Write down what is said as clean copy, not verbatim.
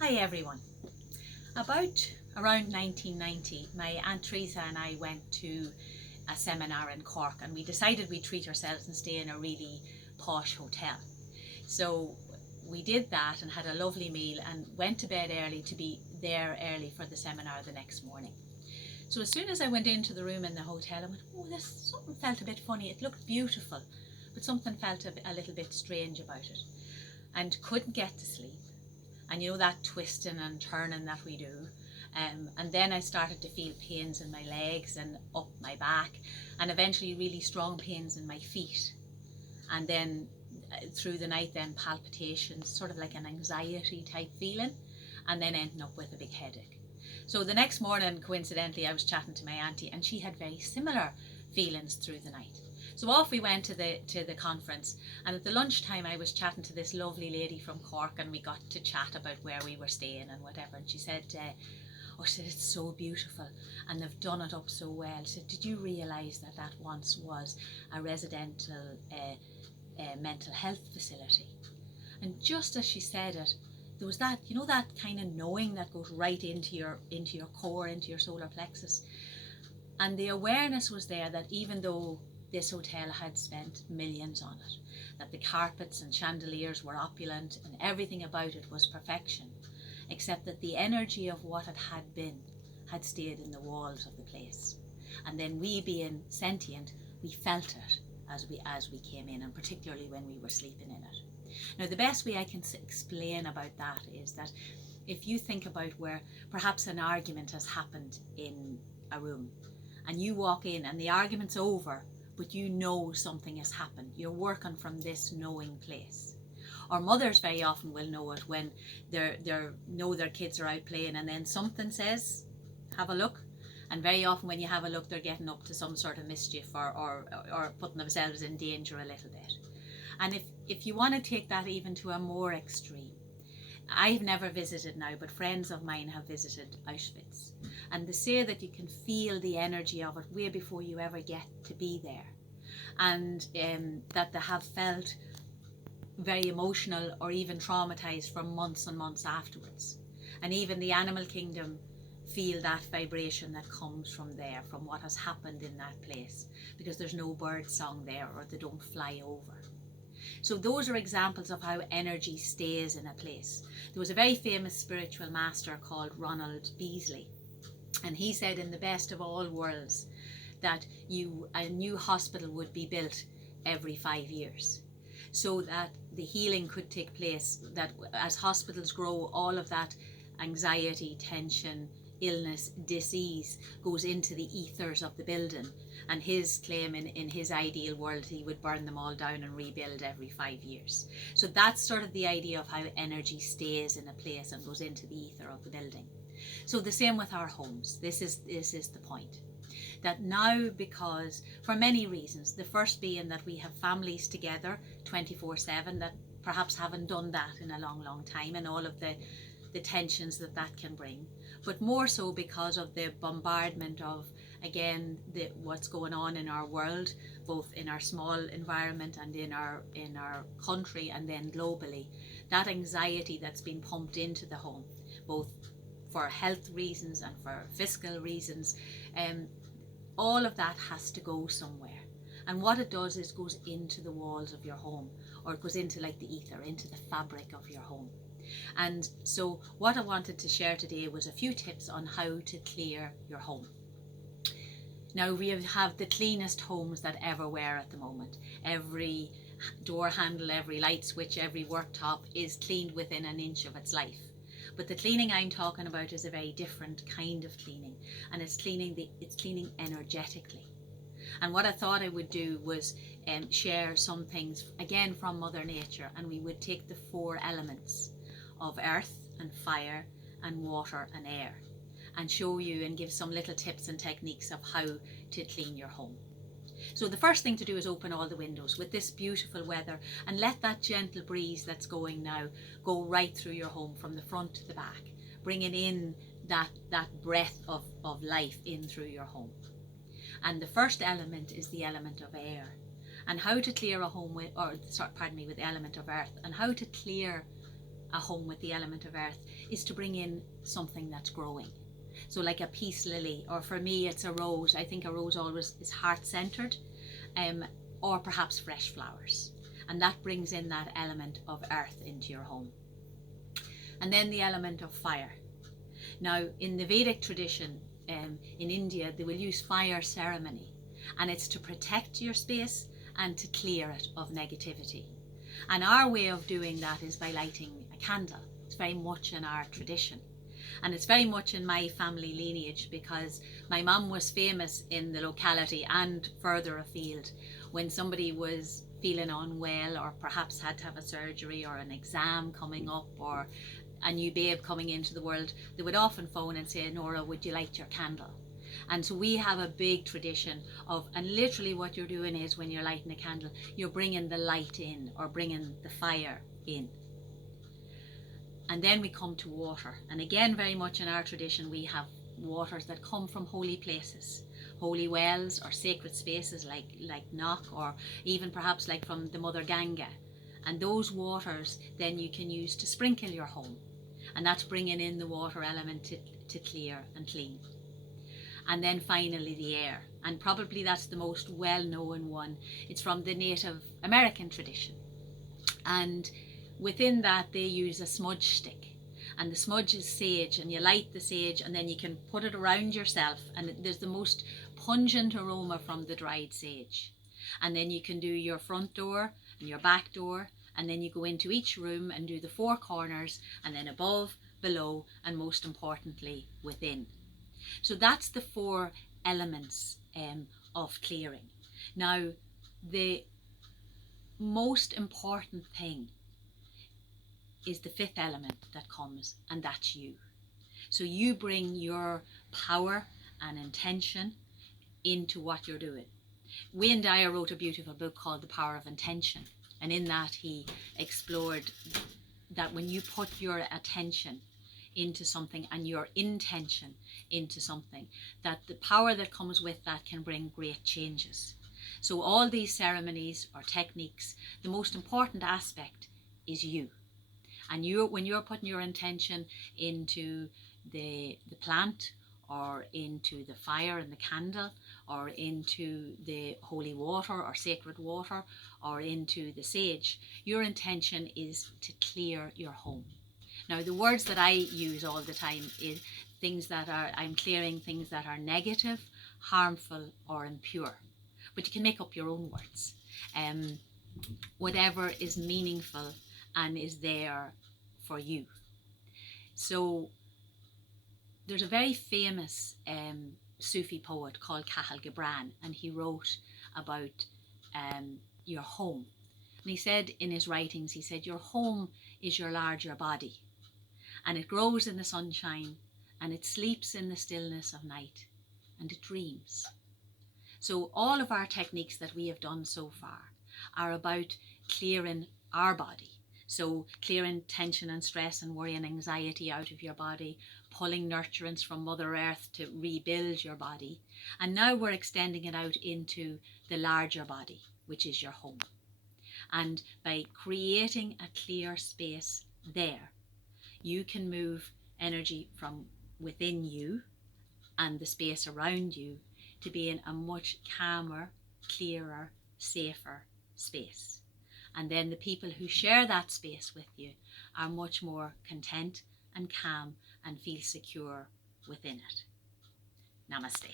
Hi everyone. Around 1990, my Aunt Teresa and I went to a seminar in Cork, and we decided we'd treat ourselves and stay in a really posh hotel. So we did that and had a lovely meal and went to bed early to be there early for the seminar the next morning. So as soon as I went into the room in the hotel, I went, oh, something felt a bit funny. It looked beautiful, but something felt a little bit strange about it, and couldn't get to sleep. And you know that twisting and turning that we do. And then I started to feel pains in my legs and up my back, and eventually really strong pains in my feet. And then through the night, then palpitations, sort of like an anxiety type feeling, and then ending up with a big headache. So the next morning, coincidentally, I was chatting to my auntie, and she had very similar feelings through the night. So off we went to the conference, and at the lunchtime I was chatting to this lovely lady from Cork, and we got to chat about where we were staying and whatever. And she said, "Oh, she said it's so beautiful, and they've done it up so well." She said, "Did you realise that that once was a residential mental health facility?" And just as she said it, there was that, you know, that kind of knowing that goes right into your core, into your solar plexus, and the awareness was there that even though this hotel had spent millions on it, that the carpets and chandeliers were opulent and everything about it was perfection, except that the energy of what it had been had stayed in the walls of the place. And then we, being sentient, we felt it as we came in, and particularly when we were sleeping in it. Now, the best way I can explain about that is that if you think about where perhaps an argument has happened in a room, and you walk in and the argument's over, but you know something has happened. You're working from this knowing place. Or mothers very often will know it when they know their kids are out playing, and then something says, "Have a look." And very often when you have a look, they're getting up to some sort of mischief, or putting themselves in danger a little bit. And if you want to take that even to a more extreme, I've never visited now, but friends of mine have visited Auschwitz, and they say that you can feel the energy of it way before you ever get to be there, and that they have felt very emotional or even traumatized for months and months afterwards. And even the animal kingdom feel that vibration that comes from there, from what has happened in that place, because there's no bird song there, or they don't fly over. So those are examples of how energy stays in a place. There was a very famous spiritual master called Ronald Beasley, and he said in the best of all worlds that a new hospital would be built every 5 years, so that the healing could take place, that as hospitals grow, all of that anxiety, tension, illness, disease goes into the ethers of the building. And his claim, in his ideal world, he would burn them all down and rebuild every 5 years. So that's sort of the idea of how energy stays in a place and goes into the ether of the building. So the same with our homes. This is the point. That now, because for many reasons, the first being that we have families together 24/7 that perhaps haven't done that in a long time, and all of the tensions that can bring, but more so because of the bombardment of, again, what's going on in our world, both in our small environment and in our country, and then globally, that anxiety that's been pumped into the home, both for health reasons and for fiscal reasons, all of that has to go somewhere. And what it does is goes into the walls of your home, or it goes into, like the ether, into the fabric of your home. And so what I wanted to share today was a few tips on how to clear your home. Now, we have the cleanest homes that ever were at the moment. Every door handle, every light switch, every worktop is cleaned within an inch of its life. But the cleaning I'm talking about is a very different kind of cleaning, and it's cleaning energetically. And what I thought I would do was share some things, again, from Mother Nature, and we would take the 4 elements of earth and fire and water and air, and show you and give some little tips and techniques of how to clean your home. So the first thing to do is open all the windows with this beautiful weather, and let that gentle breeze that's going now go right through your home from the front to the back, bringing in that breath of life in through your home. And the first element is the element of air, and how to clear a home with the element of earth, and how to clear a home with the element of earth is to bring in something that's growing. So like a peace lily, or for me it's a rose. I think a rose always is heart-centered, or perhaps fresh flowers. And that brings in that element of earth into your home. And then the element of fire. Now in the Vedic tradition, in India, they will use fire ceremony, and it's to protect your space and to clear it of negativity. And our way of doing that is by lighting a candle. It's very much in our tradition. And it's very much in my family lineage, because my mum was famous in the locality and further afield when somebody was feeling unwell, or perhaps had to have a surgery or an exam coming up, or a new babe coming into the world. They would often phone and say, Nora, would you light your candle? And so we have a big tradition of, and literally what you're doing is when you're lighting a candle, you're bringing the light in, or bringing the fire in. And then we come to water. And again, very much in our tradition, we have waters that come from holy places, holy wells or sacred spaces like Knock, or even perhaps like from the Mother Ganga. And those waters then you can use to sprinkle your home. And that's bringing in the water element to clear and clean. And then finally the air. And probably that's the most well-known one. It's from the Native American tradition. And within that they use a smudge stick. And the smudge is sage, and you light the sage and then you can put it around yourself, and there's the most pungent aroma from the dried sage. And then you can do your front door and your back door, and then you go into each room and do the four corners, and then above, below, and most importantly within. So that's the four elements of clearing. Now the most important thing is the fifth element that comes, and that's you. So you bring your power and intention into what you're doing. Wayne Dyer wrote a beautiful book called The Power of Intention, and in that he explored that when you put your attention into something and your intention into something, that the power that comes with that can bring great changes. So all these ceremonies or techniques, the most important aspect is you. And when you're putting your intention into the plant, or into the fire and the candle, or into the holy water or sacred water, or into the sage, your intention is to clear your home. Now the words that I use all the time is things that are, I'm clearing things that are negative, harmful, or impure. But you can make up your own words. Whatever is meaningful and is there for you. So there's a very famous Sufi poet called Cathal Gibran, and he wrote about your home. And he said in his writings, he said, your home is your larger body, and it grows in the sunshine, and it sleeps in the stillness of night, and it dreams. So all of our techniques that we have done so far are about clearing our body. So clearing tension and stress and worry and anxiety out of your body, pulling nurturance from Mother Earth to rebuild your body. And now we're extending it out into the larger body, which is your home. And by creating a clear space there, you can move energy from within you and the space around you to be in a much calmer, clearer, safer space. And then the people who share that space with you are much more content and calm and feel secure within it. Namaste.